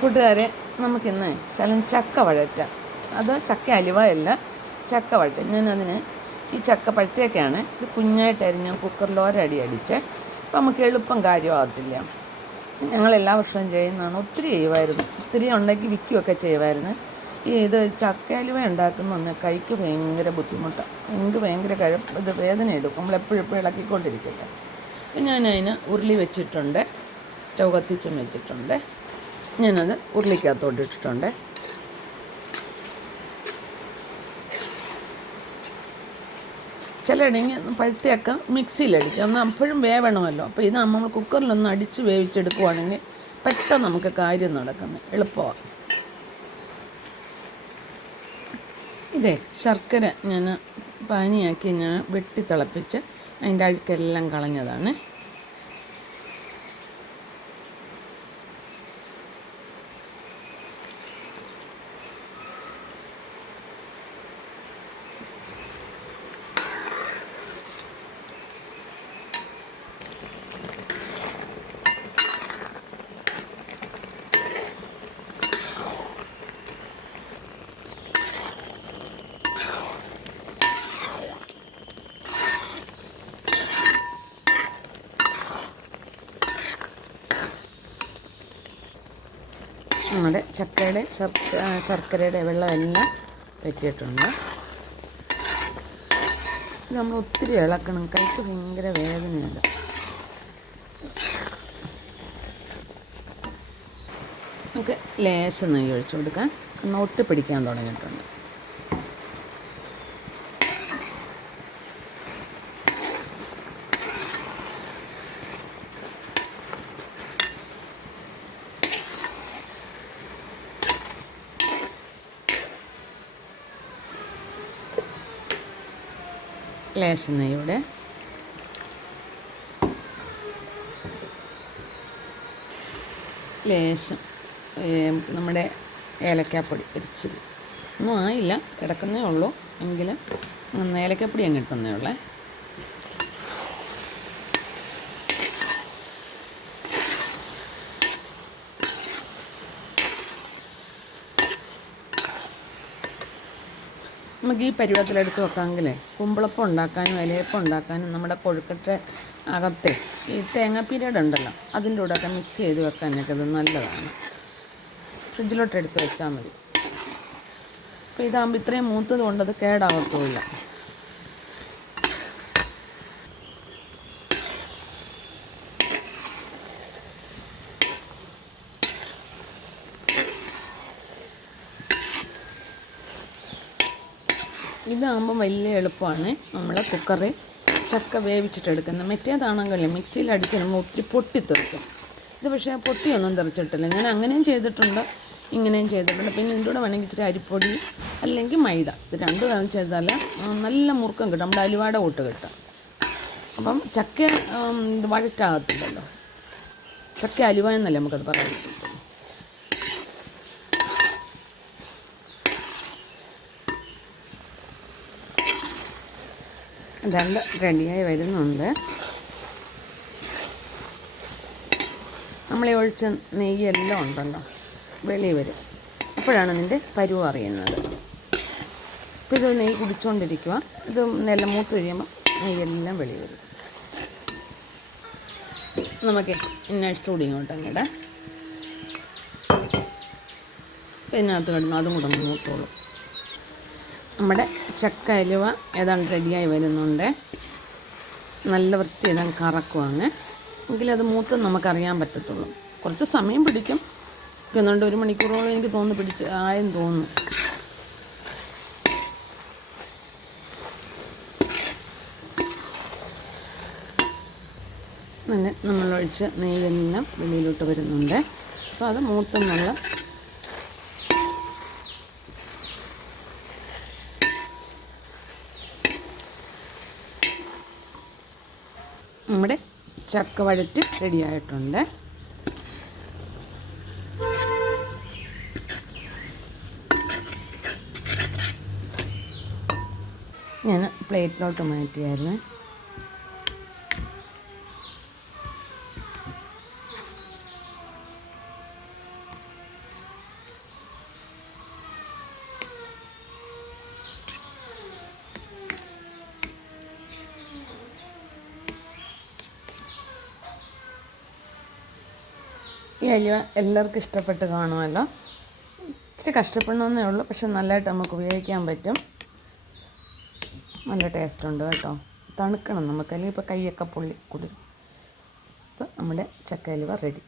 കൂട്ടുകാരെ, നമുക്കിന്ന് ശകലം ചക്ക വഴറ്റാം. അത് ചക്ക അലുവയല്ല, ചക്ക വഴറ്റ. ഞാനതിന് ഈ ചക്ക പഴുത്തേക്കാണ് ഇത് കുഞ്ഞായിട്ട് അരിഞ്ഞ് കുക്കറിൽ ഒരടി അടിച്ച്. അപ്പോൾ നമുക്ക് എളുപ്പം കാര്യമാകത്തില്ല. ഞങ്ങളെല്ലാ വർഷവും ചെയ്യുന്നതാണ്. ഒത്തിരി ചെയ്യുമായിരുന്നു, ഒത്തിരി ഉണ്ടാക്കി വിൽക്കുകയൊക്കെ ചെയ്യുമായിരുന്നു. ഇത് ചക്ക അലുവ ഉണ്ടാക്കുന്ന കൈക്ക് ഭയങ്കര ബുദ്ധിമുട്ടാണ്. എനിക്ക് ഭയങ്കര ഇത് വേദന എടുക്കും. നമ്മളെപ്പോഴും ഇളക്കിക്കൊണ്ടിരിക്കട്ടെ. ഞാനതിന് ഉരുളി വെച്ചിട്ടുണ്ട്, സ്റ്റൗ കത്തിച്ചും വെച്ചിട്ടുണ്ട്. ഞാനത് ഉരുളിക്കകത്തോട്ട് ഇട്ടിട്ടുണ്ട്. ചിലയിടങ്ങി പഴുത്തേക്ക മിക്സിയിലടിക്കുക, ഒന്ന് അപ്പോഴും വേവണമല്ലോ. അപ്പോൾ ഇത് നമ്മൾ കുക്കറിലൊന്ന് അടിച്ച് വേവിച്ചെടുക്കുവാണെങ്കിൽ പെട്ടെന്ന് നമുക്ക് കാര്യം നടക്കുന്നത് എളുപ്പമാണ്. ഇതേ ശർക്കര ഞാൻ പാനിയാക്കി ഞാൻ വെട്ടി തിളപ്പിച്ച് അതിൻ്റെ അഴുക്കെല്ലാം കളഞ്ഞതാണ്. നമ്മുടെ ചക്കയുടെ ശർക്കരയുടെ വെള്ളമെല്ലാം പറ്റിയിട്ടുണ്ട്. ഇത് നമ്മൾ ഒത്തിരി ഇളക്കണം, കൈക്ക് ഭയങ്കര വേദനയുണ്ട്. നമുക്ക് ലേശം നെയ്യ് ഒഴിച്ചു കൊടുക്കാം, കാരണം ഒട്ടിപ്പിടിക്കാൻ തുടങ്ങിയിട്ടുണ്ട്. ലേശം നെയ്യൂടെ, ലേശം നമ്മുടെ ഏലക്കാപ്പൊടി ഇരിച്ചിരി ഒന്നും ആയില്ല, കിടക്കുന്നേ ഉള്ളൂ. എങ്കിലും ഏലക്കാപ്പൊടി അങ്ങ് ഇട്ടുന്നേ ഉള്ളേ. നമുക്ക് ഈ പരുവത്തിലെടുത്ത് വെക്കാമെങ്കിലേ കുമ്പിളപ്പം ഉണ്ടാക്കാനും ഇലയപ്പം ഉണ്ടാക്കാനും നമ്മുടെ കൊഴുക്കട്ട അകത്തെ ഈ തേങ്ങാപ്പീരീഡ് ഉണ്ടല്ലോ അതിൻ്റെ കൂടെയൊക്കെ മിക്സ് ചെയ്ത് വെക്കാനൊക്കെ ഇത് നല്ലതാണ്. ഫ്രിഡ്ജിലോട്ട് എടുത്ത് വെച്ചാൽ മതി. അപ്പോൾ ഇതാകുമ്പോൾ ഇത്രയും മൂത്തത് കൊണ്ടത് കേടാകത്തുമില്ല. ഇതാകുമ്പോൾ വലിയ എളുപ്പമാണ്. നമ്മൾ കുക്കറിൽ ചക്ക വേവിച്ചിട്ടെടുക്കുന്നത്. മറ്റേതാണെങ്കിലേ മിക്സിയിൽ അടിച്ചിടുമ്പോൾ ഒത്തിരി പൊട്ടിത്തെറിക്കും. ഇത് പക്ഷേ പൊട്ടിയൊന്നും തെറിച്ചിട്ടില്ല. ഞാൻ അങ്ങനെയും ചെയ്തിട്ടുണ്ട്, ഇങ്ങനെയും ചെയ്തിട്ടുണ്ട്. പിന്നെ ഇതിൻ്റെ കൂടെ വേണമെങ്കിൽ ഇച്ചിരി അരിപ്പൊടി അല്ലെങ്കിൽ മൈദ, ഇത് രണ്ടും കാര്യം ചെയ്താൽ നല്ല മുറുക്കം കിട്ടും, നമ്മുടെ അലുവയുടെ കൂട്ട് കിട്ടും. അപ്പം ചക്ക വഴറ്റാകത്തില്ലല്ലോ, ചക്ക അലുവ എന്നല്ലേ നമുക്കത് പറയാൻ പറ്റും. അതാണ്ട് റെഡിയായി വരുന്നുണ്ട്. നമ്മളെ ഒഴിച്ച നെയ്യെല്ലാം ഉണ്ടല്ലോ വെളിയിൽ വരും. അപ്പോഴാണ് ഇതിൻ്റെ പരുവ് അറിയുന്നത്. അപ്പോൾ ഇത് നെയ്യ് കുടിച്ചുകൊണ്ടിരിക്കുക. ഇത് എല്ലാം മൂത്ത് കഴിയുമ്പോൾ നെയ്യെല്ലാം വെളിയിൽ വരും. നമുക്ക് നട്ട്സ് കൂടി ഇങ്ങോട്ടും ഇടാം. ഇതിനകത്ത് കിടന്നു അതും കൂടെ മൂത്തോളും. നമ്മുടെ ചക്ക അലുവ ഏതാണ്ട് റെഡിയായി വരുന്നുണ്ട്. നല്ല വൃത്തി ഏതാണ്ട് കറക്കുവാണ്. എങ്കിലത് മൂത്ത് നമുക്കറിയാൻ പറ്റത്തുള്ളൂ. കുറച്ച് സമയം പിടിക്കും. എന്നുകൊണ്ട് 1 മണിക്കൂറോളം എനിക്ക് തോന്നുന്നു ആയെന്ന് തോന്നുന്നു. അങ്ങനെ നമ്മളൊഴിച്ച് നെയ്യെല്ലാം വെളിയിലോട്ട് വരുന്നുണ്ട്. അപ്പോൾ അത് മൂത്തെന്നുള്ള നമ്മുടെ ചക്ക വഴറ്റ് റെഡിയായിട്ടുണ്ട്. ഞാൻ പ്ലേറ്റിലോട്ട് മാറ്റിയായിരുന്നു. ഈ അലുവ എല്ലാവർക്കും ഇഷ്ടപ്പെട്ട് കാണുമല്ലോ. ഇച്ചിരി കഷ്ടപ്പെടണമെന്നേ ഉള്ളൂ, പക്ഷെ നല്ലതായിട്ട് നമുക്ക് ഉപയോഗിക്കാൻ പറ്റും. നല്ല ടേസ്റ്റ് ഉണ്ട് കേട്ടോ. തണുക്കണം നമുക്ക്, അല്ലെങ്കിൽ ഇപ്പോൾ കൈയൊക്കെ പൊള്ളി കുടി. ഇപ്പോൾ നമ്മുടെ ചക്ക അലുവ റെഡി.